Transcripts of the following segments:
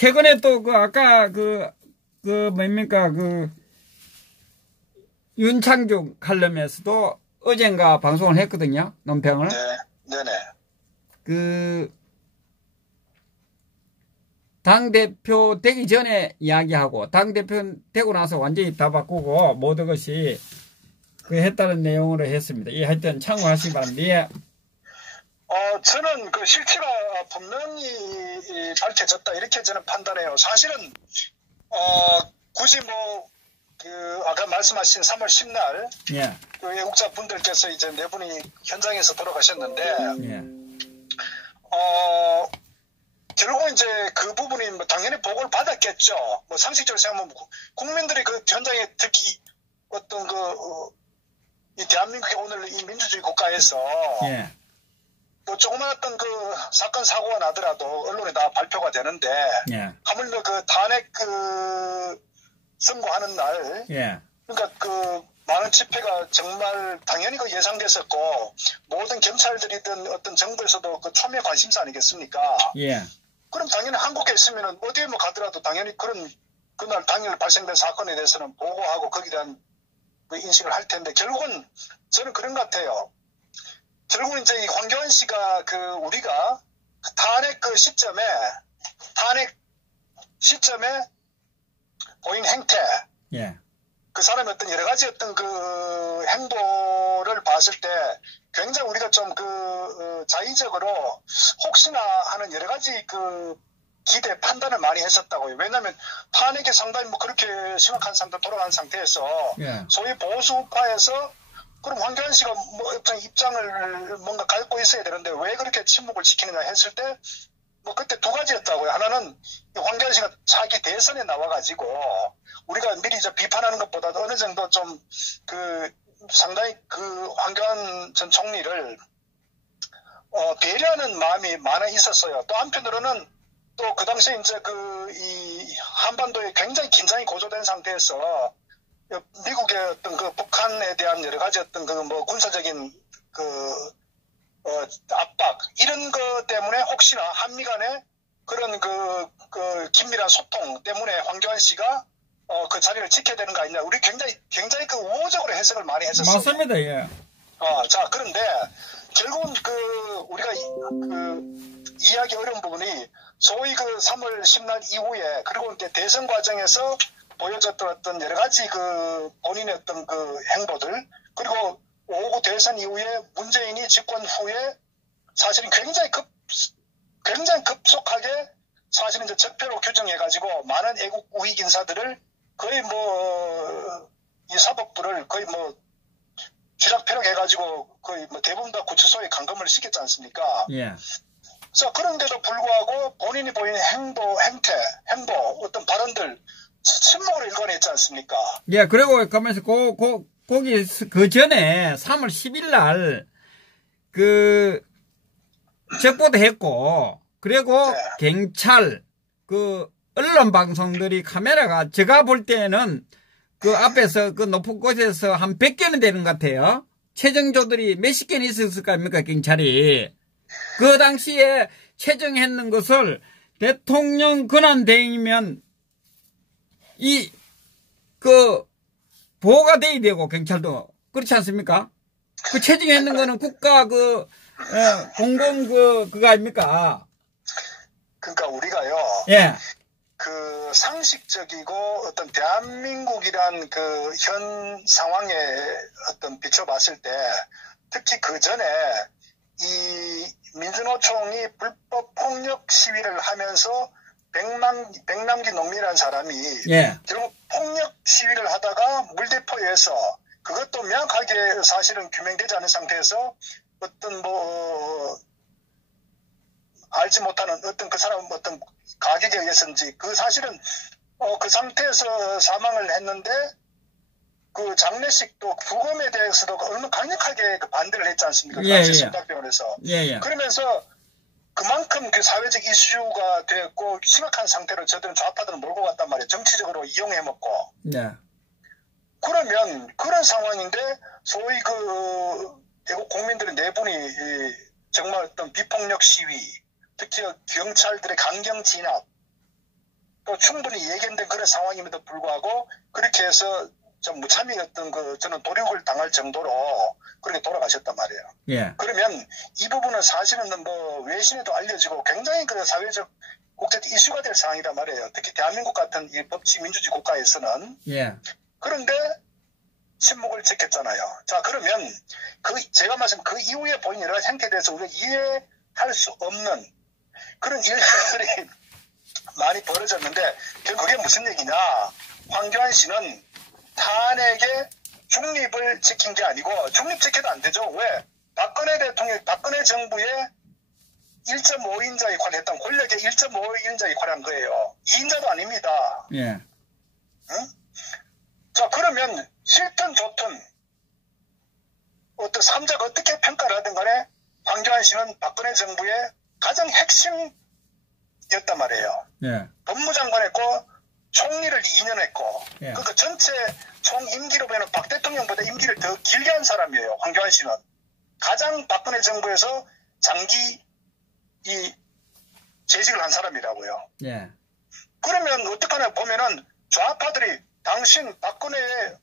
최근에 또 그 아까 뭡니까 윤창중 칼럼에서도 어젠가 방송을 했거든요. 논평을. 네, 네네. 당대표 되기 전에 이야기하고, 당대표 되고 나서 완전히 다 바꾸고, 모든 것이 했다는 내용으로 했습니다. 하여튼 참고하시기 바랍니다. 예. 저는 그 실체가 분명히 밝혀졌다, 이렇게 저는 판단해요. 사실은, 굳이 아까 말씀하신 3월 10날, 예. 그 애국자 분들께서 이제 네 분이 현장에서 돌아가셨는데, 예. 결국은 이제 그 부분이 당연히 보고를 받았겠죠. 상식적으로 생각하면 국민들이 그 현장에 특히 어떤 이 대한민국의 오늘 이 민주주의 국가에서 예. 조그만 어떤 사건 사고가 나더라도 언론에 다 발표가 되는데, 예. 하물며 탄핵 선고하는 날, 예. 그러니까 많은 집회가 정말 당연히 예상됐었고, 모든 경찰들이든 어떤 정부에서도 초미의 관심사 아니겠습니까? 예. 그럼 당연히 한국에 있으면은 어디에 가더라도 당연히 그날 당일 발생된 사건에 대해서는 보고하고 거기에 대한 인식을 할 텐데, 결국은 저는 그런 것 같아요. 결국은 이제 이 황교안 씨가 우리가 탄핵 시점에 보인 행태, 예. 그 사람의 어떤 여러 가지 어떤 행보를 봤을 때 굉장히 우리가 좀 자의적으로 혹시나 하는 여러 가지 기대 판단을 많이 했었다고요. 왜냐하면 탄핵이 상당히 그렇게 심각한 상태 돌아간 상태에서, 예. 소위 보수파에서 그럼 황교안 씨가 어떤 입장을 뭔가 갖고 있어야 되는데 왜 그렇게 침묵을 지키느냐 했을 때 그때 두 가지였다고요. 하나는 황교안 씨가 차기 대선에 나와가지고 우리가 미리 비판하는 것보다도 어느 정도 좀 상당히 황교안 전 총리를 배려하는 마음이 많아 있었어요. 또 한편으로는 또 그 당시에 이제 이 한반도에 굉장히 긴장이 고조된 상태에서 미국의 어떤 북한에 대한 여러 가지 어떤 군사적인 압박, 이런 것 때문에 혹시나 한미 간에 그런 긴밀한 소통 때문에 황교안 씨가 그 자리를 지켜야 되는 거 아니냐. 우리 굉장히 우호적으로 해석을 많이 했었어요. 맞습니다. 예. 자, 그런데 결국은 우리가 이해하기 어려운 부분이 소위 3월 10날 이후에, 그리고 이제 대선 과정에서 보여졌던 어떤 여러 가지 본인의 어떤 행보들, 그리고 5구 대선 이후에 문재인이 집권 후에 사실은 굉장히 급속하게 사실은 이제 적폐로 규정해가지고 많은 애국 우익 인사들을 거의 이 사법부를 거의 쥐락펴락해가지고 거의 대부분 다 구치소에 감금을 시켰지 않습니까? 예. 그래서 그런데도 불구하고 본인이 보이는 행보, 어떤 발언들, 침묵으로 일관했지 않습니까? 예, 그리고 가면서 거기 그 전에 3월 10일 날 적보도 했고, 그리고 네. 경찰 언론 방송들이 카메라가 제가 볼 때는 앞에서 높은 곳에서 한 100개는 되는 것 같아요. 최정조들이 몇십 개는 있었을 거 아닙니까, 경찰이. 그 당시에 최정했는 것을 대통령 권한대행이면 보호가 돼야 되고, 경찰도. 그렇지 않습니까? 최정했는 거는 국가 공공 그거 아닙니까? 그러니까 우리가요. 예. 상식적이고 어떤 대한민국이란 현 상황에 어떤 비춰봤을 때, 특히 그 전에 이 민주노총이 불법 폭력 시위를 하면서 백남기 농민이라는 사람이 예. 결국 폭력 시위를 하다가 물대포에서, 그것도 명확하게 사실은 규명되지 않은 상태에서 어떤 알지 못하는 어떤 그 사람 어떤 가격에 의해서인지 사실은 그 상태에서 사망을 했는데, 장례식도 부검에 대해서도 얼마나 강력하게 반대를 했지 않습니까? 예, 당시 예. 심사병원에서. 예. 그러면서 그만큼 사회적 이슈가 되었고 심각한 상태로 저들은 좌파들은 몰고 갔단 말이에요. 정치적으로 이용해먹고. 네. 그러면 그런 상황인데 소위 대국 국민들의 내분이 정말 어떤 비폭력 시위, 특히 경찰들의 강경 진압, 또 충분히 예견된 그런 상황임에도 불구하고 그렇게 해서 좀 무참히 저는 도륙을 당할 정도로 그렇게 돌아가셨단 말이에요. 예. 그러면 이 부분은 사실은 뭐 외신에도 알려지고 굉장히 그 사회적 국제적 이슈가 될 상황이란 말이에요. 특히 대한민국 같은 이 법치 민주주의 국가에서는. 예. 그런데 침묵을 지켰잖아요. 자, 그러면 제가 말씀 그 이후에 보인 여러 가지 행태에 대해서 우리가 이해할 수 없는 그런 일들이 많이 벌어졌는데 그게 무슨 얘기냐? 황교안 씨는 탄핵의 중립을 지킨 게 아니고 중립 지켜도 안 되죠. 왜? 박근혜 정부의 1.5인자 역할을 했던 권력의 1.5인자 역할을 한 거예요. 2인자도 아닙니다. 예. 응? 자, 그러면 싫든 좋든 어떤 3자가 어떻게 평가를 하든 간에 황교안 씨는 박근혜 정부의 가장 핵심이었단 말이에요. 예. 법무장관 했고 총리를 2년 했고 예. 그러니까 전체 총 임기로 보면 박 대통령보다 임기를 더 길게 한 사람이에요. 황교안 씨는. 가장 박근혜 정부에서 장기 재직을 한 사람이라고요. 예. 그러면 어떡하냐 보면은 좌파들이 당신 박근혜의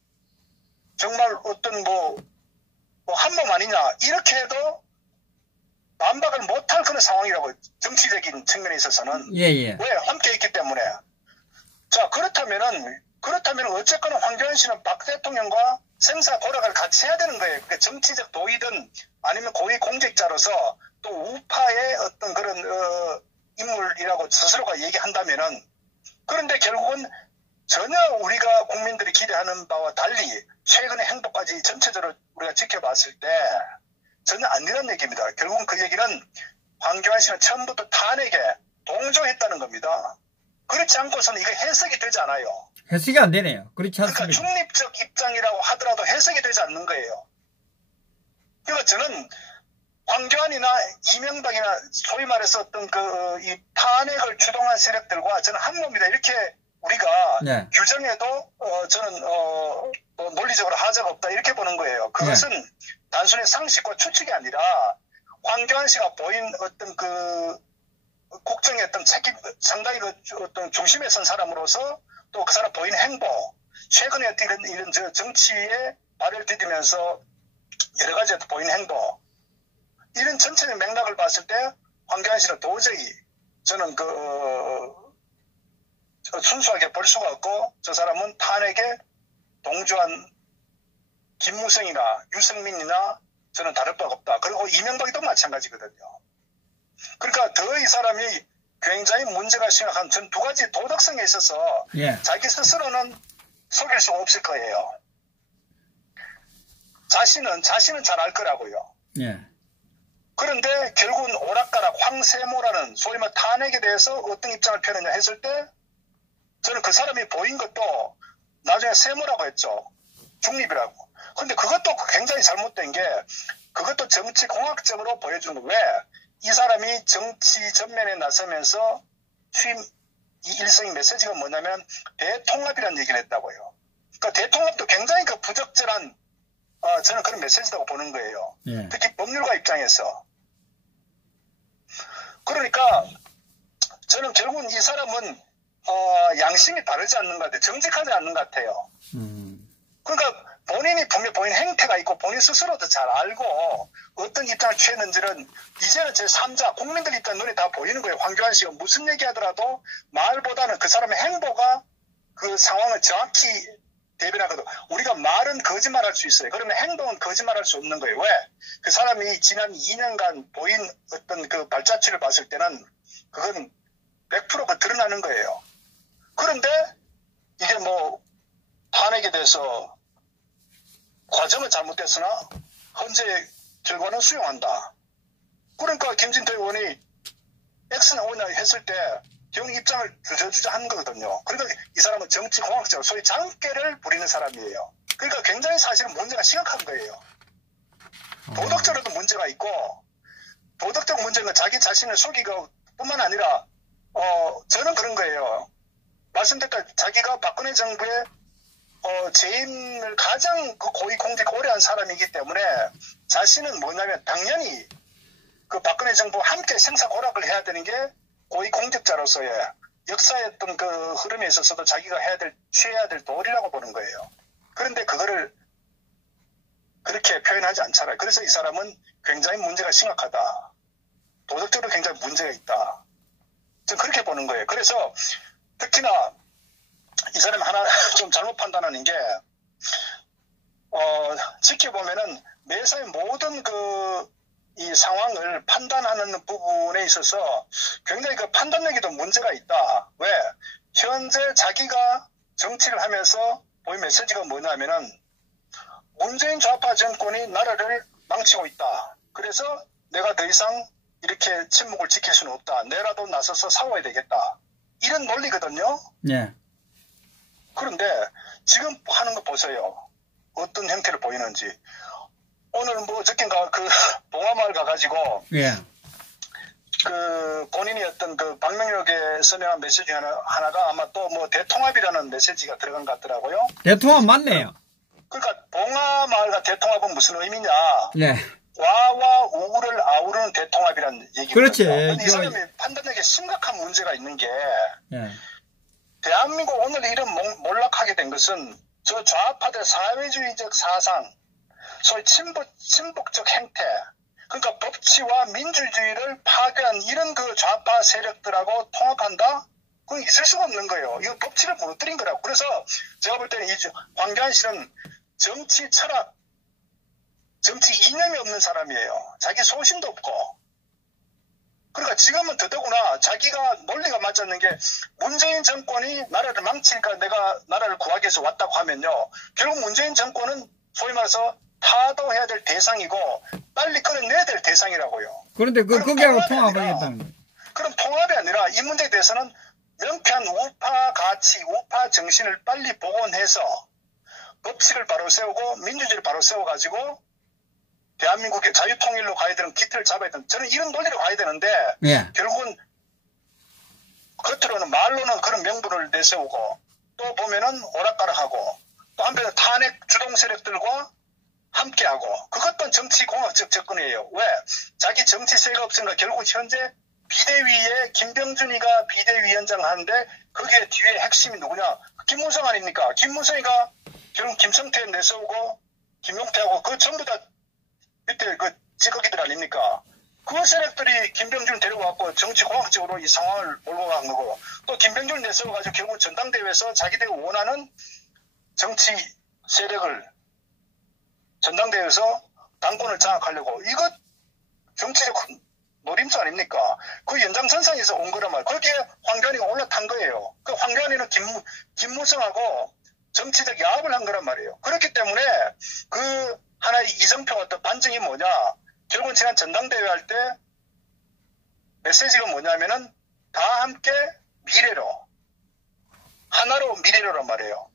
정말 어떤 한몸 아니냐 이렇게 해도 반박을 못할 그런 상황이라고 정치적인 측면에 있어서는. 예. 왜? 함께 있기 때문에. 자, 그렇다면 어쨌거나 황교안 씨는 박 대통령과 생사 고락을 같이 해야 되는 거예요. 그러니까 정치적 도의든 아니면 고위 공직자로서 또 우파의 어떤 그런 인물이라고 스스로가 얘기한다면은. 그런데 결국은 전혀 우리가 국민들이 기대하는 바와 달리 최근의 행보까지 전체적으로 우리가 지켜봤을 때 전혀 안 되는 얘기입니다. 결국은 그 얘기는 황교안 씨는 처음부터 탄핵에 동조했다는 겁니다. 그렇지 않고서는 이게 해석이 되지 않아요. 해석이 안 되네요. 그렇지 않습니다. 그러니까 중립적 입장이라고 하더라도 해석이 되지 않는 거예요. 그러니까 저는 황교안이나 이명박이나 소위 말해서 어떤 이 탄핵을 주동한 세력들과 저는 한 몸이다 이렇게 우리가 네. 규정해도 저는 논리적으로 하자가 없다 이렇게 보는 거예요. 그것은 네. 단순히 상식과 추측이 아니라 황교안 씨가 보인 어떤 국정의 어떤 책임 상당히 어떤 중심에 선 사람으로서 또 그 사람 보인 행보 최근에 이런 정치에 발을 디디면서 여러 가지 보인 행보 이런 전체적인 맥락을 봤을 때 황교안 씨는 도저히 저는 순수하게 볼 수가 없고 저 사람은 탄핵에 동조한 김무성이나 유승민이나 저는 다를 바가 없다. 그리고 이명박이도 마찬가지거든요. 그러니까 더 이 사람이 굉장히 문제가 심각한 전 두 가지 도덕성에 있어서 예. 자기 스스로는 속일 수가 없을 거예요. 자신은 잘 알 거라고요. 예. 그런데 결국은 오락가락 황세모라는 소위 말 탄핵에 대해서 어떤 입장을 펴느냐 했을 때 저는 그 사람이 보인 것도 나중에 세모라고 했죠. 중립이라고. 근데 그것도 굉장히 잘못된 게 그것도 정치공학적으로 보여주는 거. 왜? 이 사람이 정치 전면에 나서면서 이 일성의 메시지가 뭐냐면 대통합이라는 얘기를 했다고요. 그러니까 대통합도 굉장히 부적절한 저는 그런 메시지라고 보는 거예요. 예. 특히 법률가 입장에서. 그러니까 저는 결국은 이 사람은 양심이 바르지 않는 것 같아요. 정직하지 않는 것 같아요. 그러니까 본인이 분명 본인 행태가 있고 본인 스스로도 잘 알고 어떤 입장을 취했는지는 이제는 제3자 국민들 입장 눈에 다 보이는 거예요. 황교안 씨가 무슨 얘기하더라도 말보다는 그 사람의 행보가 그 상황을 정확히 대변하거든. 우리가 말은 거짓말할 수 있어요. 그러면 행동은 거짓말할 수 없는 거예요. 왜? 그 사람이 지난 2년간 보인 어떤 그 발자취를 봤을 때는 그건 100% 드러나는 거예요. 그런데 이게 탄핵에 대해서 과정은 잘못됐으나 현재 결과는 수용한다. 그러니까 김진태 의원이 X나 O나 했을 때 경 입장을 주저주저한 거거든요. 그러니까 이 사람은 정치공학자로 소위 장깨를 부리는 사람이에요. 그러니까 굉장히 사실은 문제가 심각한 거예요. 도덕적으로도 문제가 있고 도덕적 문제는 자기 자신을 속이고 뿐만 아니라 저는 그런 거예요. 말씀드렸다 자기가 박근혜 정부의 재임을 가장 고위공직 오래 한 사람이기 때문에 자신은 뭐냐면 당연히 그 박근혜 정부와 함께 생사고락을 해야 되는 게 고위공직자로서의 역사의 어떤 그 흐름에 있어서도 자기가 취해야 될 도리라고 보는 거예요. 그런데 그거를 그렇게 표현하지 않잖아요. 그래서 이 사람은 굉장히 문제가 심각하다. 도덕적으로 굉장히 문제가 있다. 저는 그렇게 보는 거예요. 그래서 특히나 이 사람이 하나 좀 잘못 판단하는 게, 지켜보면은 매사의 모든 이 상황을 판단하는 부분에 있어서 굉장히 그 판단력에도 문제가 있다. 왜? 현재 자기가 정치를 하면서 보인 메시지가 뭐냐면은 문재인 좌파 정권이 나라를 망치고 있다. 그래서 내가 더 이상 이렇게 침묵을 지킬 수는 없다. 내라도 나서서 싸워야 되겠다. 이런 논리거든요. 예. 그런데 지금 하는 거 보세요. 어떤 형태를 보이는지. 오늘 뭐 어저께인가 그 봉화마을 가가지고 예. 그 본인이 어떤 그 방명록에 서명한 메시지 하나가 아마 또 뭐 대통합이라는 메시지가 들어간 것 같더라고요. 대통합 맞네요. 그러니까 봉화마을과 대통합은 무슨 의미냐? 네. 와와 우를 아우르는 대통합이라는 얘기거든요. 그렇지. 근데 이 사람이 판단력에 심각한 문제가 있는 게, 예. 대한민국 오늘 이런 몰락하게 된 것은 저 좌파들 사회주의적 사상, 소위 친북적 행태, 그러니까 법치와 민주주의를 파괴한 이런 그 좌파 세력들하고 통합한다? 그건 있을 수가 없는 거예요. 이거 법치를 무너뜨린 거라고. 그래서 제가 볼 때는 황교안 씨는 정치 철학, 정치 이념이 없는 사람이에요. 자기 소신도 없고. 그러니까 지금은 더더구나 자기가 논리가 맞았는 게 문재인 정권이 나라를 망치니까 내가 나라를 구하기 위해서 왔다고 하면요. 결국 문재인 정권은 소위 말해서 타도해야 될 대상이고 빨리 끌어내야 될 대상이라고요. 그런데 거기하고 통합하겠다는 거예요. 그럼 통합이 아니라 이 문제에 대해서는 명쾌한 우파 가치, 우파 정신을 빨리 복원해서 법치를 바로 세우고 민주주의를 바로 세워가지고 대한민국의 자유통일로 가야 되는 기틀을 잡아야 되는, 저는 이런 논리로 가야 되는데, 예. 결국은 겉으로는 말로는 그런 명분을 내세우고 또 보면은 오락가락하고 또 한편에 탄핵 주동 세력들과 함께하고, 그것 또한 정치공학적 접근이에요. 왜? 자기 정치세가 없으니까 결국 현재 비대위에 김병준이가 비대위원장 하는데 거기에 뒤에 핵심이 누구냐? 김무성 아닙니까? 김무성이가 결국 김성태 내세우고 김용태하고 그 전부 다 이때 그 찌꺼기들 아닙니까? 그 세력들이 김병준을 데려와갖고 정치공학적으로 이 상황을 몰고 간 거고, 또 김병준을 내세워가지고 결국 전당대회에서 자기들이 원하는 정치 세력을 전당대회에서 당권을 장악하려고, 이거 정치적 노림수 아닙니까? 그 연장선상에서 온 거란 말이에요. 거기에 황교안이가 올라탄 거예요. 그 황교안이는 김무성하고 정치적 야합을 한 거란 말이에요. 그렇기 때문에 그 하나의 이정표가 어떤 반증이 뭐냐? 결국은 지난 전당대회 할 때 메시지가 뭐냐면은 다 함께 미래로, 하나로 미래로란 말이에요.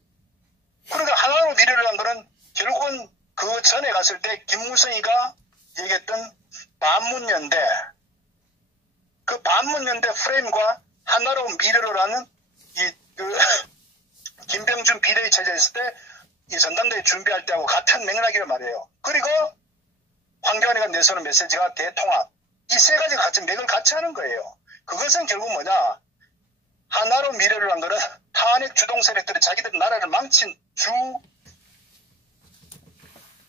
그러니까 하나로 미래로 한 거는 결국은 그 전에 갔을 때 김무성이가 얘기했던 반문연대, 그 반문연대 프레임과 하나로 미래로라는 김병준 비대위 체제에 있을 때 이 전당대회 준비할 때하고 같은 맥락이란 말이에요. 그리고 황교안이가 내세우는 메시지가 대통합, 이 세 가지가 같은 맥을 같이 하는 거예요. 그것은 결국 뭐냐? 하나로 미래를 한 거는 탄핵 주동 세력들이 자기들 나라를 망친 주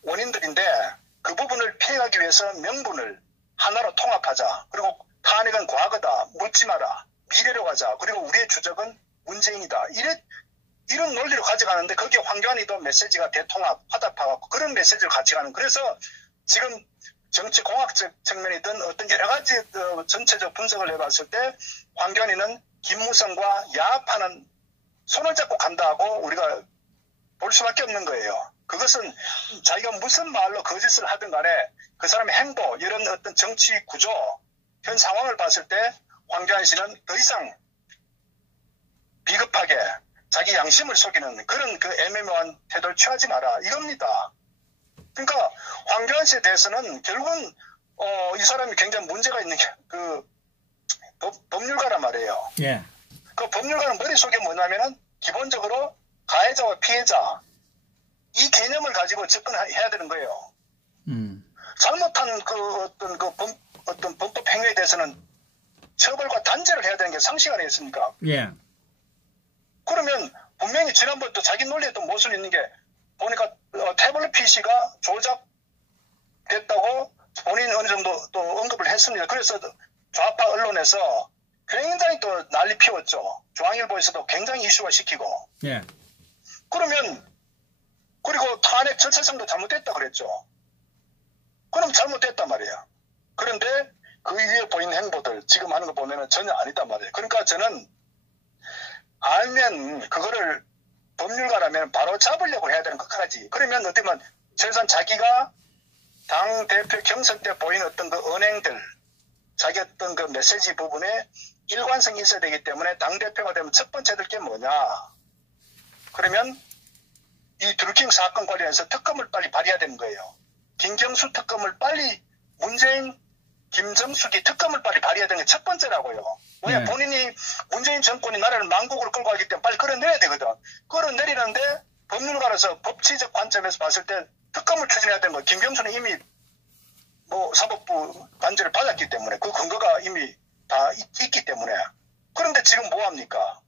원인들인데, 그 부분을 피해가기 위해서 명분을 하나로 통합하자. 그리고 탄핵은 과거다, 묻지 마라, 미래로 가자. 그리고 우리의 주적은 문재인이다. 이런 논리로 가져가는데 거기에 황교안이도 메시지가 대통합, 화답하고 그런 메시지를 같이 가는. 그래서 지금 정치공학적 측면이든 어떤 여러 가지 전체적 분석을 해봤을 때 황교안이는 김무성과 야합하는, 손을 잡고 간다고 우리가 볼 수밖에 없는 거예요. 그것은 자기가 무슨 말로 거짓을 하든 간에 그 사람의 행보, 이런 어떤 정치 구조, 현 상황을 봤을 때 황교안 씨는 더 이상 비겁하게 자기 양심을 속이는 그런 그 애매모호한 태도를 취하지 마라, 이겁니다. 그러니까 황교안 씨에 대해서는 결국은 이 사람이 굉장히 문제가 있는 게 그 법률가란 말이에요. 예. 그 법률가는 머릿속에 뭐냐면은 기본적으로 가해자와 피해자, 이 개념을 가지고 접근해야 되는 거예요. 잘못한 그 어떤 그 어떤 범법 행위에 대해서는 처벌과 단죄를 해야 되는 게 상식 아니겠습니까? 예. 그러면 분명히 지난번 또 자기 논리에 또 모순이 있는 게 보니까 태블릿 PC가 조작됐다고 본인이 어느 정도 또 언급을 했습니다. 그래서 좌파 언론에서 굉장히 또 난리 피웠죠. 중앙일보에서도 굉장히 이슈화 시키고. 예. 그러면 그리고 탄핵 절차상도 잘못됐다 그랬죠. 그럼 잘못됐단 말이에요. 그런데 그 위에 보이는 행보들 지금 하는 거 보면은 전혀 아니다 말이에요. 그러니까 저는 알면 그거를 법률가라면 바로 잡으려고 해야 되는 것까지. 그러면 어떻게 보면 최소한 자기가 당 대표 경선 때 보인 어떤 그 언행들, 자기 어떤 그 메시지 부분에 일관성이 있어야 되기 때문에 당 대표가 되면 첫 번째 될 게 뭐냐? 그러면 이 드루킹 사건 관련해서 특검을 빨리 발의해야 되는 거예요. 김경수 특검을 빨리 문재인, 김정숙이 특검을 빨리 발의해야 되는 게 첫 번째라고요. 왜 네. 본인이 문재인 정권이 나라를 망국으로 끌고 가기 때문에 빨리 끌어내야 되거든. 끌어내리는데 법률가로서 법치적 관점에서 봤을 때 특검을 추진해야 되는 거예요. 김경수는 이미 뭐 사법부 관제를 받았기 때문에 그 근거가 이미 다 있기 때문에. 그런데 지금 뭐 합니까?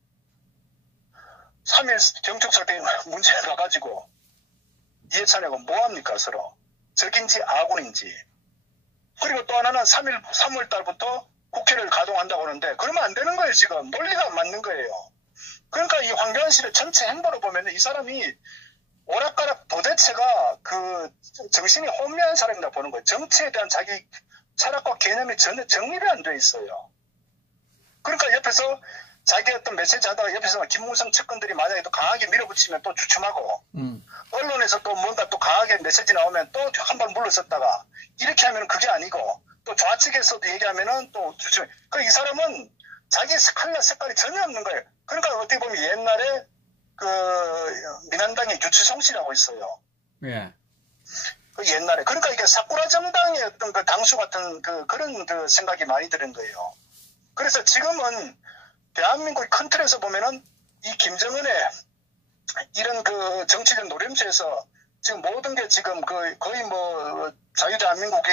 3일 경축사태 문제가 가가지고 이해찬이고 뭐 합니까 서로? 적인지 아군인지. 그리고 또 하나는 3월 달부터 국회를 가동한다고 하는데 그러면 안 되는 거예요. 지금 논리가 안 맞는 거예요. 그러니까 이 황교안 씨의 전체 행보를 보면 이 사람이 오락가락 도대체가 그 정신이 혼미한 사람이라 보는 거예요. 정치에 대한 자기 철학과 개념이 전혀 정립이 안 돼 있어요. 그러니까 옆에서 자기 어떤 메시지 하다가 옆에서 김무성 측근들이 만약에 또 강하게 밀어붙이면 또 주춤하고 언론에서 또 뭔가 또 강하게 메시지 나오면 또 한 번 물러섰다가 이렇게 하면 그게 아니고 또 좌측에서도 얘기하면은 또 주춤해. 그러니까 이 사람은 자기 칼라 색깔이 전혀 없는 거예요. 그러니까 어떻게 보면 옛날에 그 민한당의 유치성 씨라고 있어요. 예. 그 옛날에. 그러니까 이게 사쿠라 정당의 어떤 그 당수 같은 그런 그 생각이 많이 드는 거예요. 그래서 지금은 대한민국 큰 틀에서 보면은 이 김정은의 이런 그 정치적 노림수에서 지금 모든 게 지금 거의 뭐 자유대한민국이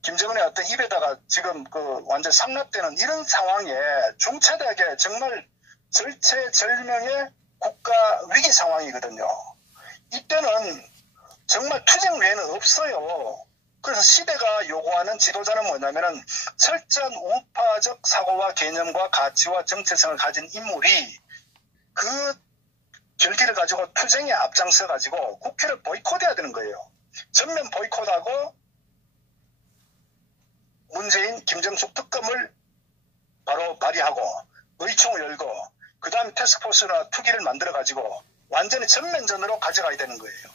김정은의 어떤 입에다가 지금 그 완전 상납되는 이런 상황에 중차대하게 정말 절체절명의 국가 위기 상황이거든요. 이때는 정말 투쟁 외에는 없어요. 그래서 시대가 요구하는 지도자는 뭐냐면은 철저한 우파적 사고와 개념과 가치와 정체성을 가진 인물이 그 결기를 가지고 투쟁에 앞장서 가지고 국회를 보이콧해야 되는 거예요. 전면 보이콧하고 문재인, 김정숙 특검을 바로 발의하고 의총을 열고 그 다음에 태스크포스나 투기를 만들어 가지고 완전히 전면전으로 가져가야 되는 거예요.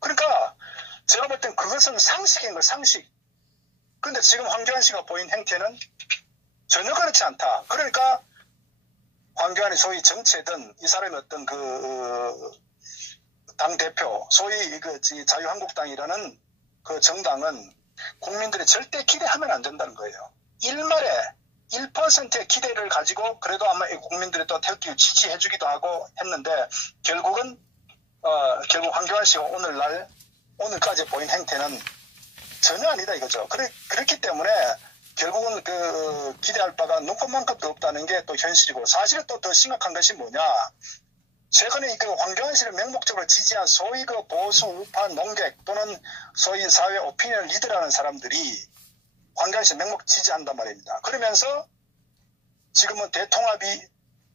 그러니까 제가 볼 땐 그것은 상식인 거예요. 상식. 근데 지금 황교안 씨가 보인 행태는 전혀 그렇지 않다. 그러니까 황교안이 소위 정치든 이 사람이 어떤 당대표, 소위 자유한국당이라는 그 정당은 국민들이 절대 기대하면 안 된다는 거예요. 일말에 1%의 기대를 가지고 그래도 아마 국민들이 또 태극기를 지지해주기도 하고 했는데 결국 황교안 씨가 오늘까지 보인 행태는 전혀 아니다 이거죠. 그렇기 때문에 결국은 기대할 바가 눈꽃만큼도 없다는 게 또 현실이고 사실은 또 더 심각한 것이 뭐냐. 최근에 황교안 씨를 맹목적으로 지지한 소위 보수 우파 농객 또는 소위 사회 오피니언 리더라는 사람들이 황교안 씨를 맹목 지지한단 말입니다. 그러면서 지금은 대통합이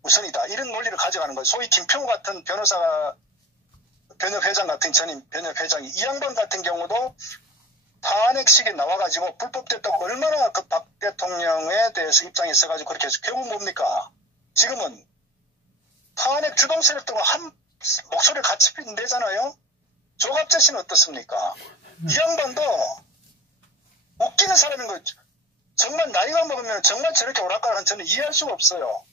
우선이다. 이런 논리를 가져가는 거예요. 소위 김평우 같은 변협회장 같은 전임 변협회장이 이 양반 같은 경우도 탄핵식에 나와가지고 불법됐다고 얼마나 그 박 대통령에 대해서 입장이 있어가지고 그렇게 해서 결국 뭡니까? 지금은 탄핵 주동 세력들과 한 목소리를 같이 내잖아요. 조갑재 씨는 어떻습니까? 이 양반도 웃기는 사람인 거 정말 나이가 먹으면 정말 저렇게 오락가락한 저는 이해할 수가 없어요.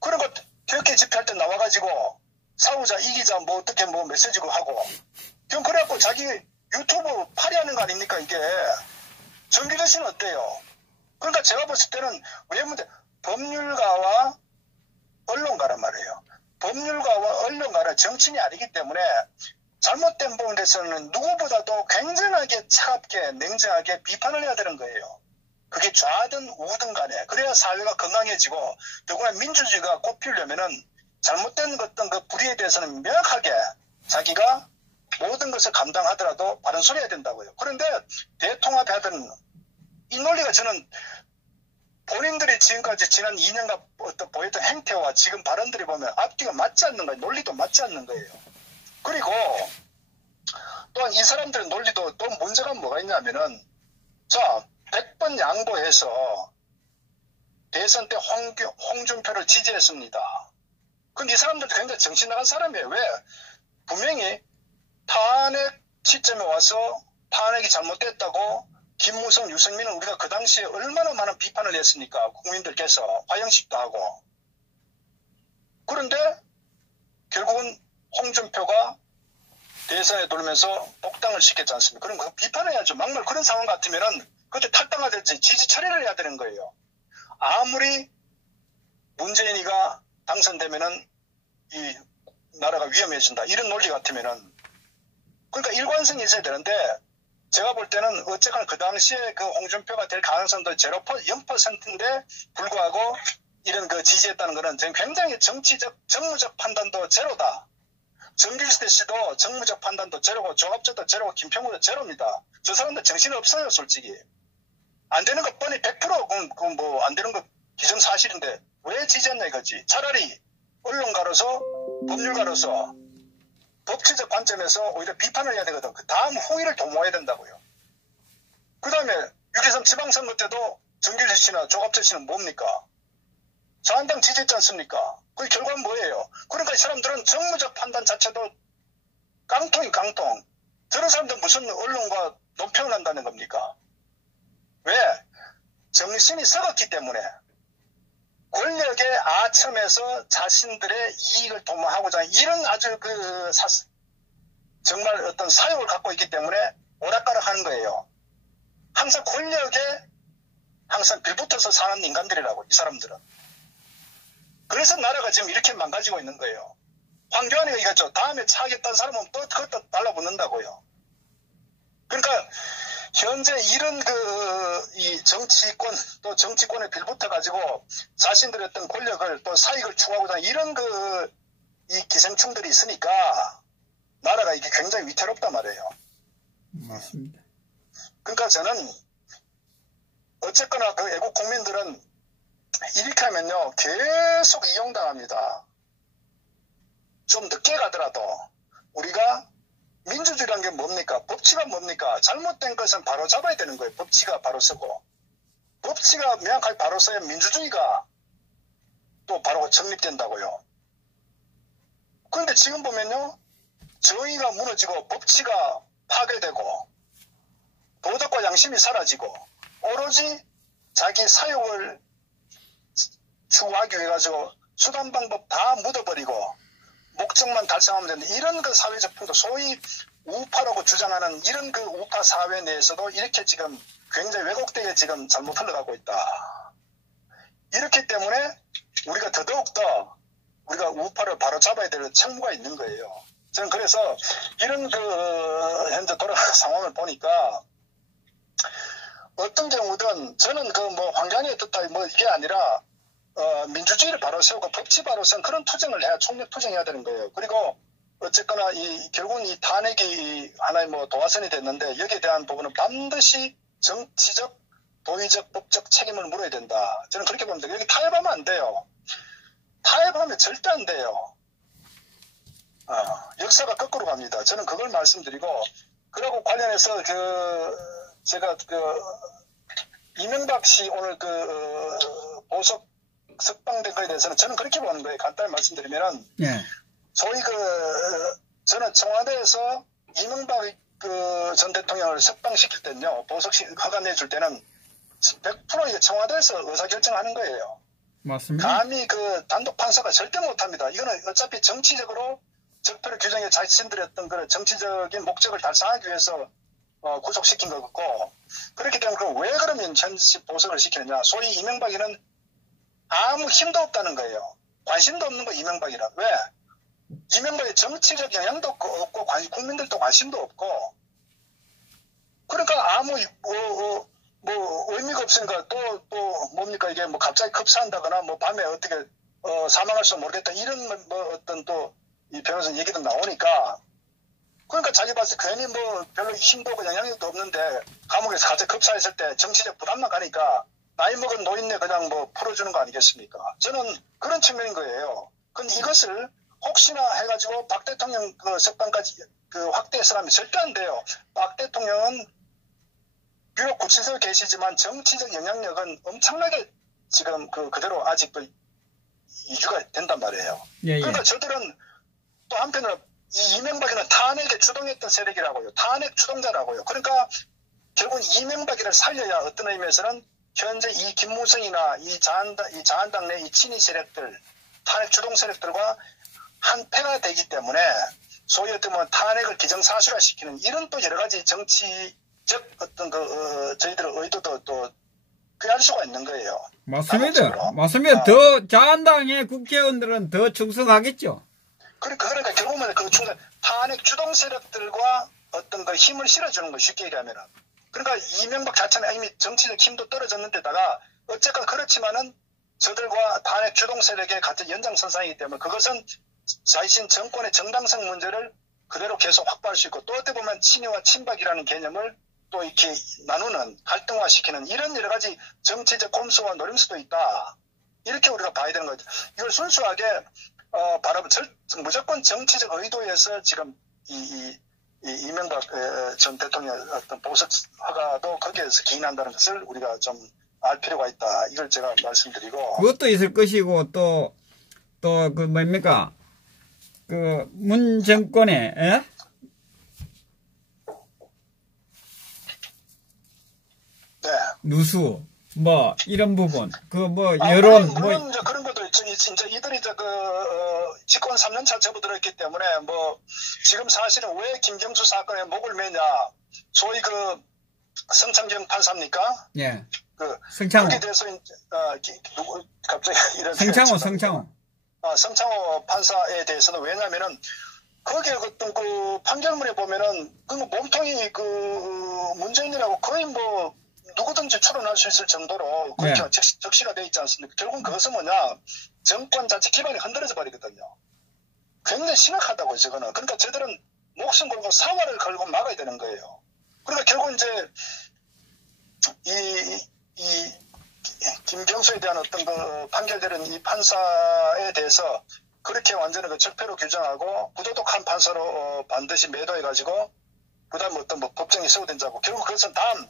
그리고 교육회 집회할 때 나와가지고 싸우자 이기자 뭐 어떻게 뭐 메시지고 하고 그럼 그래갖고 자기 유튜브 파리하는 거 아닙니까 이게. 정기조 씨는 어때요? 그러니까 제가 봤을 때는 왜 법률가와 언론가란 말이에요. 법률가와 언론가는 정치인이 아니기 때문에 잘못된 부분에서는 누구보다도 굉장하게 차갑게 냉정하게 비판을 해야 되는 거예요. 그게 좌든 우든 간에 그래야 사회가 건강해지고 더구나 민주주의가 꽃피우려면은 잘못된 어떤 그 불의에 대해서는 명확하게 자기가 모든 것을 감당하더라도 바른 소리 해야 된다고요. 그런데 대통합하던 이 논리가 저는 본인들이 지금까지 지난 2년간 어떤 보였던 행태와 지금 발언들이 보면 앞뒤가 맞지 않는 거예요. 논리도 맞지 않는 거예요. 그리고 또한 이 사람들의 논리도 또 문제가 뭐가 있냐면은 자 100번 양보해서 대선 때 홍준표를 지지했습니다. 근데 이 사람들도 굉장히 정신 나간 사람이에요. 왜? 분명히 탄핵 시점에 와서 탄핵이 잘못됐다고 김무성, 유승민은 우리가 그 당시에 얼마나 많은 비판을 했습니까? 국민들께서 화형식도 하고. 그런데 결국은 홍준표가 대선에 돌면서 복당을 시켰지 않습니까? 그럼 그 비판해야죠. 막말 그런 상황 같으면은 그때 탈당하든지 지지 처리를 해야 되는 거예요. 아무리 문재인이가 당선되면은 이 나라가 위험해진다. 이런 논리 같으면은 그러니까 일관성이 있어야 되는데 제가 볼 때는 어쨌거나 그 당시에 그 홍준표가 될 가능성도 0%인데 불구하고 이런 그 지지했다는 거는 굉장히 정치적, 정무적 판단도 제로다. 정길세 씨도 정무적 판단도 제로고 조합조도 제로고 김평우도 제로입니다. 저 사람들 정신이 없어요, 솔직히. 안 되는 거 뻔히 100% 뭐 안 되는 거 기정사실인데 왜 지지했냐 이거지. 차라리 언론가로서 법률가로서 법치적 관점에서 오히려 비판을 해야 되거든. 그 다음 후위를 도모해야 된다고요. 그 다음에 6.13 지방선거 때도 정길세 씨나 조갑재 씨는 뭡니까? 자한당 지지했지 않습니까? 그 결과는 뭐예요? 그러니까 이 사람들은 정무적 판단 자체도 깡통인 깡통. 저런 사람들 무슨 언론과 논평을 한다는 겁니까? 왜? 정신이 썩었기 때문에. 권력의 아첨에서 자신들의 이익을 도모하고자 하는 이런 아주 정말 어떤 사욕을 갖고 있기 때문에 오락가락 하는 거예요. 항상 권력에 항상 빌붙어서 사는 인간들이라고, 이 사람들은. 그래서 나라가 지금 이렇게 망가지고 있는 거예요. 황교안이가 이거죠. 다음에 차겠다는 사람은 또 그것도 달라붙는다고요. 그러니까 현재 이런 이 정치권 또 정치권에 빌붙어 가지고 자신들의 어떤 권력을 또 사익을 추구하고자 하는 이런 이 기생충들이 있으니까 나라가 이게 굉장히 위태롭단 말이에요. 맞습니다. 그러니까 저는 어쨌거나 그 애국 국민들은 이렇게 하면요 계속 이용당합니다. 좀 늦게 가더라도 우리가 민주주의란 게 뭡니까? 법치가 뭡니까? 잘못된 것은 바로 잡아야 되는 거예요. 법치가 바로 서고. 법치가 명확하게 바로 서야 민주주의가 또 바로 정립된다고요. 그런데 지금 보면요. 정의가 무너지고 법치가 파괴되고 도덕과 양심이 사라지고 오로지 자기 사욕을 추구하기 위해 가지고 수단 방법 다 묻어버리고 목적만 달성하면 되는 이런 그 사회적 풍토, 소위 우파라고 주장하는 이런 그 우파 사회 내에서도 이렇게 지금 굉장히 왜곡되게 지금 잘못 흘러가고 있다. 이렇기 때문에 우리가 더더욱더 우리가 우파를 바로 잡아야 될 책무가 있는 거예요. 저는 그래서 이런 현재 돌아가는 상황을 보니까 어떤 경우든 저는 황교안이 어떻다 이게 아니라 민주주의를 바로 세우고 법치 바로 세운 그런 투쟁을 해야 총력 투쟁해야 되는 거예요. 그리고 어쨌거나 결국은 이 탄핵이 하나의 도화선이 됐는데 여기에 대한 부분은 반드시 정치적, 도의적, 법적 책임을 물어야 된다. 저는 그렇게 봅니다. 여기 타협하면 안 돼요. 타협하면 절대 안 돼요. 역사가 거꾸로 갑니다. 저는 그걸 말씀드리고 그러고 관련해서 제가 이명박 씨 오늘 보석 석방된 거에 대해서는 저는 그렇게 보는 거예요. 간단히 말씀드리면은 네. 소위 저는 청와대에서 이명박 전 대통령을 석방시킬 때는요, 보석 허가 내줄 때는 100% 이게 청와대에서 의사결정하는 거예요. 맞습니다. 감히 단독 판사가 절대 못합니다. 이거는 어차피 정치적으로 적폐를 규정해 자신들의 어떤 그런 정치적인 목적을 달성하기 위해서 구속시킨 거고, 그렇기 때문에 왜 그러면 현시 보석을 시키느냐. 소위 이명박이는 아무 힘도 없다는 거예요. 관심도 없는 거 이명박이라. 왜? 이명박의 정치적 영향도 없고 국민들도 관심도 없고, 그러니까 아무 뭐 의미가 없으니까 또 뭡니까 이게 뭐 갑자기 급사한다거나 뭐 밤에 어떻게 사망할지 모르겠다 이런 뭐 어떤 또 이 변호사 얘기도 나오니까 그러니까 자기 봤을 때 괜히 뭐 별로 힘도 없고 영향력도 없는데 감옥에서 갑자기 급사했을 때 정치적 부담만 가니까 나이 먹은 노인네 그냥 뭐 풀어주는 거 아니겠습니까? 저는 그런 측면인 거예요. 근데 이것을 혹시나 해가지고 박 대통령 그 석방까지 그 확대해서라면 절대 안 돼요. 박 대통령은 비록 구치소에 계시지만 정치적 영향력은 엄청나게 지금 그대로 아직도 유지가 된단 말이에요. 예, 그러니까 저들은 또 한편으로 이 이명박이는 탄핵에 주동했던 세력이라고요. 탄핵 주동자라고요. 그러니까 결국 이명박이를 살려야 어떤 의미에서는 현재 이 김무성이나 이 자한당 내 이 친위 세력들, 탄핵 주동 세력들과 한패가 되기 때문에 소위 어떤 뭐 탄핵을 기정사실화시키는 이런 또 여러 가지 정치적 어떤 저희들의 의도도 또 꾀할 수가 있는 거예요. 맞습니다. 맞습니다. 더 자한당의 국회의원들은 더 충성하겠죠. 그러니까 결국은 그 탄핵 주동 세력들과 어떤 그 힘을 실어주는 거 쉽게 얘기하면은. 그러니까 이명박 자체는 이미 정치적 힘도 떨어졌는데다가 어쨌건 그렇지만은 저들과 탄핵 주동 세력의 같은 연장선상이기 때문에 그것은 자신 정권의 정당성 문제를 그대로 계속 확보할 수 있고 또 어떻게 보면 친위와 친박이라는 개념을 또 이렇게 나누는 갈등화시키는 이런 여러 가지 정치적 꼼수와 노림수도 있다. 이렇게 우리가 봐야 되는 거죠. 이걸 순수하게 무조건 정치적 의도에서 지금 이명박 전 대통령 어떤 보석 허가도 거기에서 기인한다는 것을 우리가 좀 알 필요가 있다. 이걸 제가 말씀드리고. 그것도 있을 것이고, 뭡니까? 문 정권의, 네. 누수, 이런 부분. 여론, 물론 그런 것도 진짜 이들이 집권 3년차 접어들었기 때문에 지금 사실은 왜 김경수 사건에 목을 매냐. 소위 성창경 판사입니까? 예. 성창호. 거기에 대해서, 갑자기 이런. 성창호. 성창호 판사에 대해서는 왜냐면은, 거기에 어떤 판결문에 보면은, 몸통이 문재인이라고 거의 누구든지 추론할 수 있을 정도로 그렇게 네. 적시가 되어 있지 않습니까? 결국은 그것은 뭐냐, 정권 자체 기반이 흔들어져 버리거든요. 굉장히 심각하다고요, 저거는. 그러니까 저들은 목숨 걸고 사활을 걸고 막아야 되는 거예요. 그러니까 결국 이제, 김경수에 대한 어떤 판결되는 이 판사에 대해서 그렇게 완전히 적폐로 규정하고 부도덕한 판사로 반드시 매도해가지고 그 다음에 어떤 법정이 세워된다고 결국 그것은 다음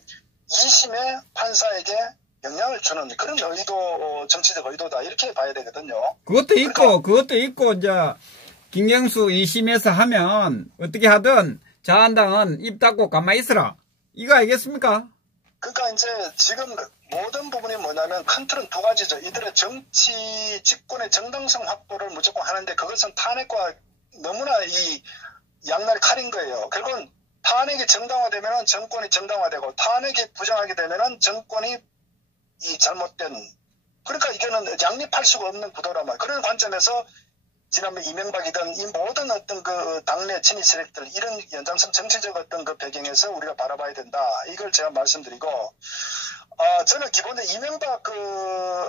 2심의 판사에게 영향을 주는 그런 정치적 의도다 이렇게 봐야 되거든요. 그것도 있고 이제 김경수 2심에서 하면 어떻게 하든 자한당은 입 닫고 가만히 있으라 이거 알겠습니까? 그러니까 이제 지금 모든 부분이 뭐냐면 큰 틀은 두 가지죠. 이들의 정치 집권의 정당성 확보를 무조건 하는데 그것은 탄핵과 너무나 이 양날의 칼인 거예요. 결국은 탄핵이 정당화되면 정권이 정당화되고 탄핵이 부정하게 되면 정권이 이 잘못된 그러니까 이거는 양립할 수가 없는 구도란 말이에요. 그런 관점에서 지난번 이명박이든 이 모든 어떤 당내 친위 세력들 이런 연장선 정치적 어떤 배경에서 우리가 바라봐야 된다. 이걸 제가 말씀드리고 저는 기본적으로 이명박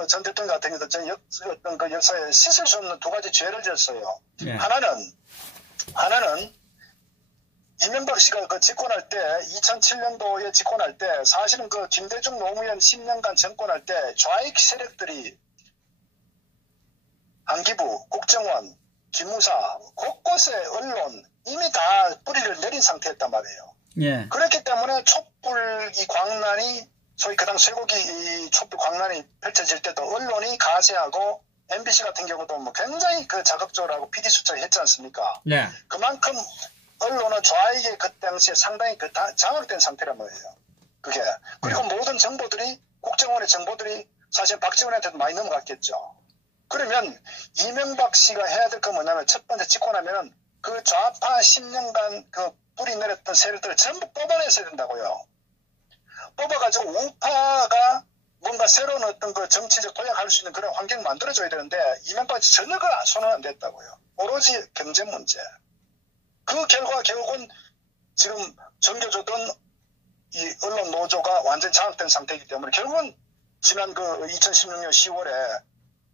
전 대통령 같은 경우도 어떤 역사에 씻을 수 없는 두 가지 죄를 지었어요. 네. 하나는 이명박 씨가 집권할 때 2007년도에 집권할 때 사실은 김대중 노무현 10년간 정권할 때 좌익 세력들이 안기부, 국정원, 기무사, 곳곳에 언론 이미 다 뿌리를 내린 상태였단 말이에요. 예. 그렇기 때문에 촛불 이 광란이 소위 그 당 쇠고기 이 촛불 광란이 펼쳐질 때도 언론이 가세하고 MBC 같은 경우도 굉장히 자극적으로 하고 PD 수첩을 했지 않습니까? 예. 그만큼 언론은 좌익의 그 당시에 상당히 장악된 상태란 말이에요. 그게. 그리고 모든 정보들이 국정원의 정보들이 사실 박지원한테도 많이 넘어갔겠죠. 그러면 이명박 씨가 해야 될 건 뭐냐면 첫 번째 집권하면은 그 좌파 10년간 뿌리 내렸던 세력들을 전부 뽑아내야 된다고요. 뽑아가지고 우파가 뭔가 새로운 어떤 정치적 도약할 수 있는 그런 환경을 만들어줘야 되는데 이명박 씨 전혀 손은 안 댔다고요. 오로지 경제 문제. 그 결과 결국은 지금 정겨주던 이 언론 노조가 완전 장악된 상태이기 때문에 결국은 지난 그 2016년 10월에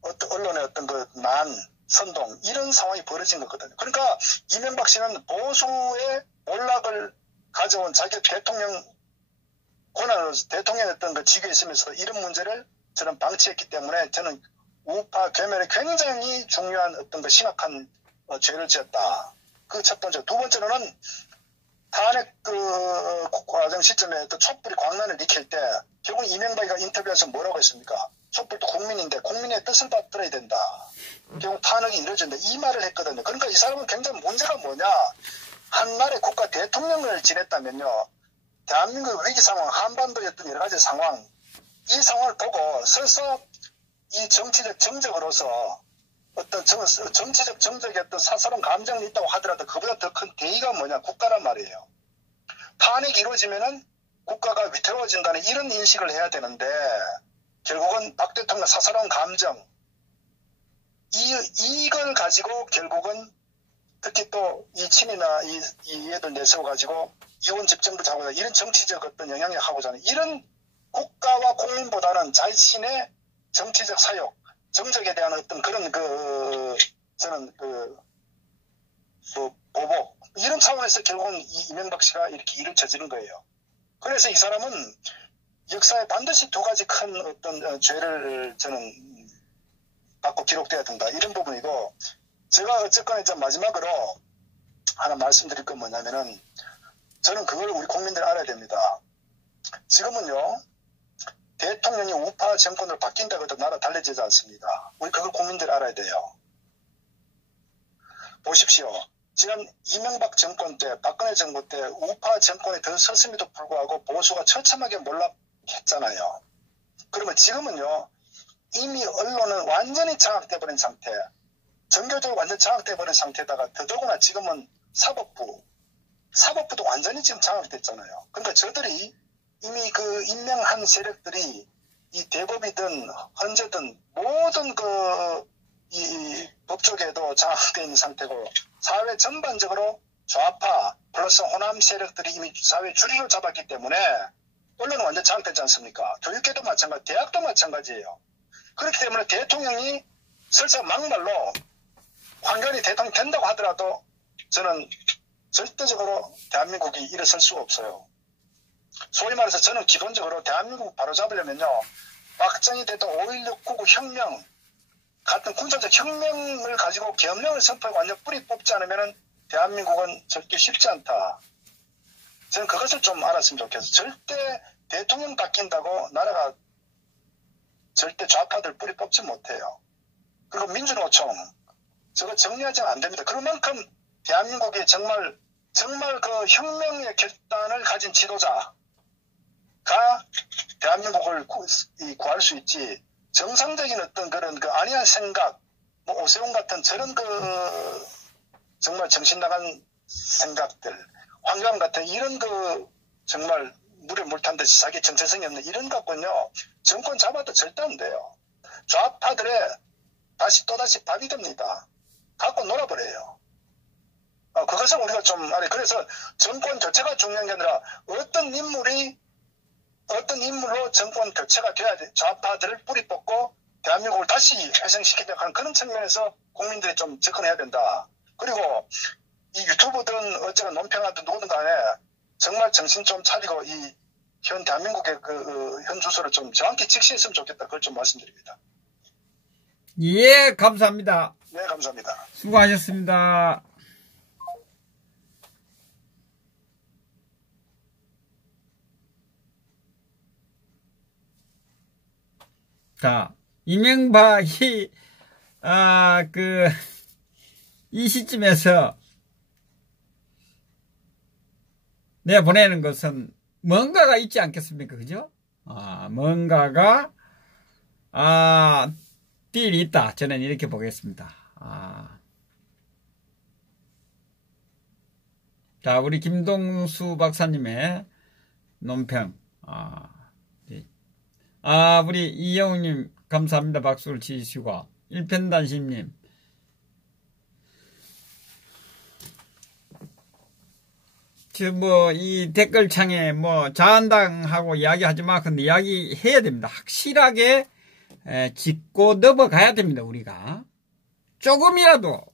어떤 언론의 어떤 그 선동 이런 상황이 벌어진 거거든요. 그러니까 이명박 씨는 보수의 몰락을 가져온 자기 대통령 권한으로서 대통령이었던 그 직위에 있으면서 이런 문제를 저는 방치했기 때문에 저는 우파 괴멸에 굉장히 중요한 어떤 그 심각한 죄를 지었다. 그 첫 번째. 두 번째로는 탄핵 그 과정 시점에 또 촛불이 광란을 일으킬 때 결국 이명박이가 인터뷰에서 뭐라고 했습니까? 촛불도 국민인데 국민의 뜻을 받들어야 된다. 결국 탄핵이 이루어진다. 이 말을 했거든요. 그러니까 이 사람은 굉장히 문제가 뭐냐. 한 나라의 국가 대통령을 지냈다면요. 대한민국 위기 상황, 한반도였던 여러 가지 상황, 이 상황을 보고 서서 이 정치적 정적으로서 어떤 정치적 정적의 어떤 사사로운 감정이 있다고 하더라도 그보다 더 큰 대의가 뭐냐, 국가란 말이에요. 탄핵이 이루어지면은 국가가 위태로워진다는 이런 인식을 해야 되는데 결국은 박 대통령 사사로운 감정 이걸 가지고 결국은 특히 또 이 친이나 이 애들 내세워가지고 이혼 집정도 잡고자 이런 정치적 어떤 영향을 하고자 하는 이런 국가와 국민보다는 자신의 정치적 사욕, 정적에 대한 어떤 그런 저는 보복 이런 차원에서 결국은 이명박 씨가 이렇게 일을 저지른 거예요. 그래서 이 사람은 역사에 반드시 두 가지 큰 어떤 죄를 저는 받고 기록돼야 된다. 이런 부분이고 제가 어쨌거나 이제 마지막으로 하나 말씀드릴 건 뭐냐면은 저는 그걸 우리 국민들이 알아야 됩니다. 지금은요. 대통령이 우파 정권으로 바뀐다고 해도 나라 달라지지 않습니다. 우리 그걸 국민들이 알아야 돼요. 보십시오. 지난 이명박 정권 때, 박근혜 정권 때 우파 정권이 더 섰음에도 불구하고 보수가 처참하게 몰락했잖아요. 그러면 지금은요. 이미 언론은 완전히 장악돼버린 상태, 정교적으로 완전히 장악돼버린 상태에다가 더더구나 지금은 사법부도 완전히 지금 장악됐잖아요. 그러니까 저들이 이미 그 임명한 세력들이 이 대법이든 헌재든 모든 이 법조계도 장악되어 있는 상태고 사회 전반적으로 좌파 플러스 호남 세력들이 이미 사회 주류를 잡았기 때문에 언론은 완전 장악되지 않습니까? 교육계도 마찬가지, 대학도 마찬가지예요. 그렇기 때문에 대통령이 설사 막말로 황교안이 대통령 된다고 하더라도 저는 절대적으로 대한민국이 일어설 수가 없어요. 소위 말해서 저는 기본적으로 대한민국 바로잡으려면요. 박정희 대통령 5.16 구구 혁명 같은 군사적 혁명을 가지고 계엄령을 선포하고 완전 뿌리 뽑지 않으면 대한민국은 절대 쉽지 않다. 저는 그것을 좀 알았으면 좋겠어요. 절대 대통령 바뀐다고 나라가 절대 좌파들 뿌리 뽑지 못해요. 그리고 민주노총 저거 정리하지는 안 됩니다. 그만큼 대한민국이 정말 그 혁명의 결단을 가진 지도자가 대한민국을 구할 수 있지. 정상적인 어떤 그런 안이한 생각, 뭐 오세훈 같은 저런 정말 정신 나간 생각들, 황교안 같은 이런 정말 물에 물 탄 듯이 자기 정체성이 없는 이런 갖고는요, 정권 잡아도 절대 안 돼요. 좌파들의 또다시 밥이 됩니다. 갖고 놀아버려요. 그것은 우리가 좀 그래서 정권 교체가 중요한 게 아니라 어떤 인물로 정권 교체가 돼야 돼. 좌파들을 뿌리 뽑고 대한민국을 다시 회생시키려고 하는 그런 측면에서 국민들이 좀 접근해야 된다. 그리고 이 유튜브든 어쩌나 논평하든 누구든 간에 정말 정신 좀 차리고 이 현 대한민국의 현 주소를 좀 정확히 직시했으면 좋겠다. 그걸 좀 말씀드립니다. 예, 감사합니다. 네, 감사합니다. 수고하셨습니다. 자, 이명박이, 이 시점에서 내보내는 것은 뭔가가 있지 않겠습니까? 그죠? 뭔가가, 딜이 있다. 저는 이렇게 보겠습니다. 자, 우리 김동수 박사님의 논평. 우리 이영웅님, 감사합니다. 박수를 치시고. 일편단심님. 이 댓글창에 자한당하고 이야기하지 마. 근데 이야기해야 됩니다. 확실하게 짚고 넘어가야 됩니다, 우리가. 조금이라도,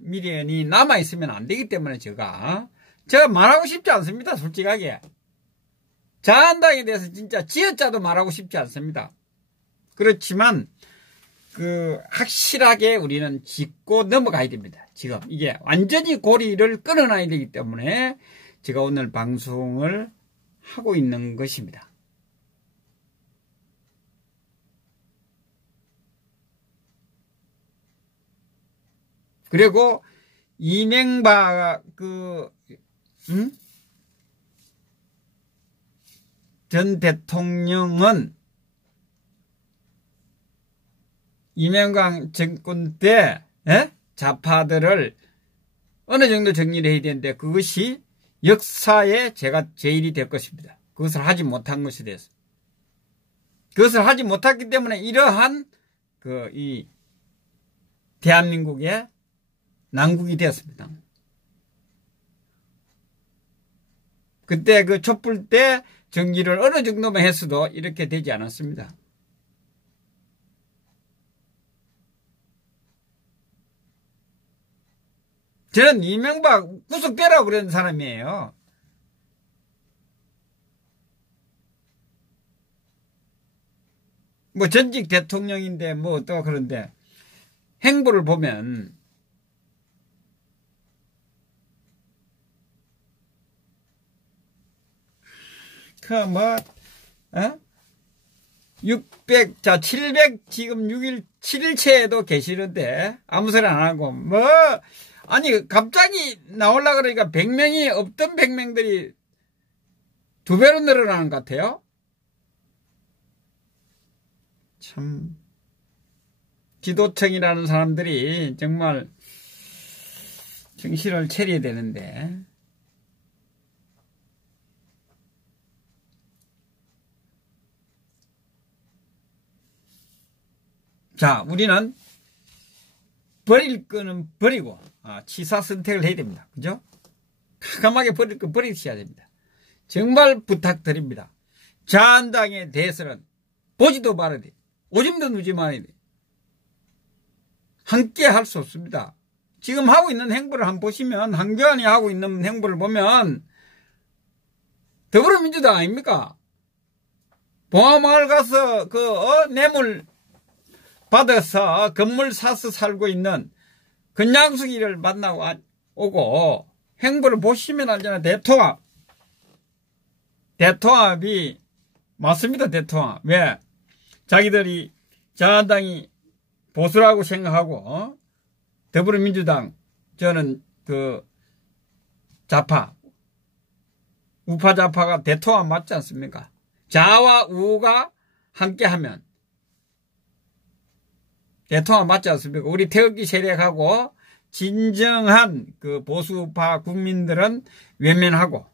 미련이 남아있으면 안 되기 때문에 제가 말하고 싶지 않습니다, 솔직하게. 자한당에 대해서 진짜 지어짜도 말하고 싶지 않습니다. 그렇지만, 확실하게 우리는 짚고 넘어가야 됩니다. 지금 이게 완전히 고리를 끊어놔야 되기 때문에 제가 오늘 방송을 하고 있는 것입니다. 그리고 이명박 전 대통령은 이명박 정권 때 좌파들을 어느 정도 정리를 해야 되는데 그것이 역사에 제일이 될 것입니다. 그것을 하지 못한 것에 대해서. 그것을 하지 못했기 때문에 이러한 이 대한민국의 난국이 되었습니다. 그때 촛불 때 정리를 어느 정도만 했어도 이렇게 되지 않았습니다. 저는 이명박 구속되라고 그런 사람이에요. 전직 대통령인데 또 그런데 행보를 보면 700 지금 7일째에도 계시는데 아무 소리 안 하고 아니 갑자기 나오려고 그러니까 100명이 없던 100명들이 2배로 늘어나는 것 같아요. 참 지도청이라는 사람들이 정말 정신을 차려야 되는데 자, 우리는 버릴 거는 버리고 치사 선택을 해야 됩니다. 그죠? 과감하게 버릴 거 버리셔야 됩니다. 정말 부탁드립니다. 자한당에 대해서는 보지도 말아야 돼. 오줌도 누지 말아야 돼. 함께 할 수 없습니다. 지금 하고 있는 행보를 한번 보시면 한교안이 하고 있는 행보를 보면 더불어민주당 아닙니까? 봉화마을 가서 뇌물 받아서 건물 사서 살고 있는 건양숙이를 만나고 오고 행보를 보시면 알잖아요. 대통합이 맞습니다. 대통합. 왜? 자기들이 자한당이 보수라고 생각하고 더불어민주당 저는 좌파 우파 좌파가 대통합 맞지 않습니까? 좌와 우가 함께하면 대통합 맞지 않습니까? 우리 태극기 세력하고 진정한 보수파 국민들은 외면하고